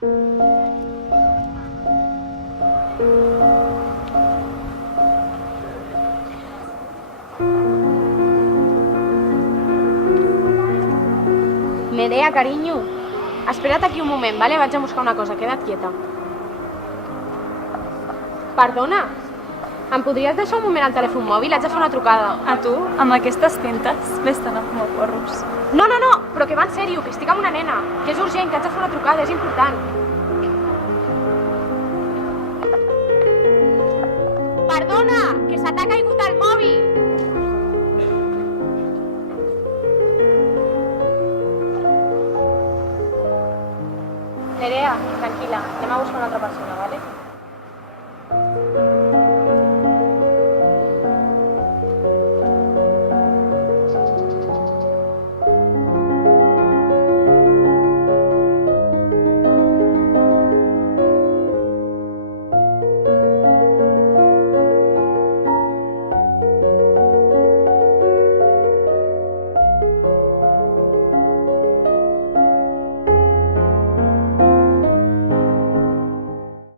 Nerea, carinyo, espera't aquí un moment, vale? Vaig a buscar una cosa, queda't quieta. Perdona, em podries deixar un moment al telèfon mòbil? Haig de fer una trucada. A tu, amb aquestes tintes, vés-te'n a fumar porros. No, però que va en sèrio, que estic amb una nena, que és urgent, que haig de fer una trucada, és important. Perdona, que se t'ha caigut el mòbil. Nerea, tranquil·la, anem a buscar una altra persona, vale?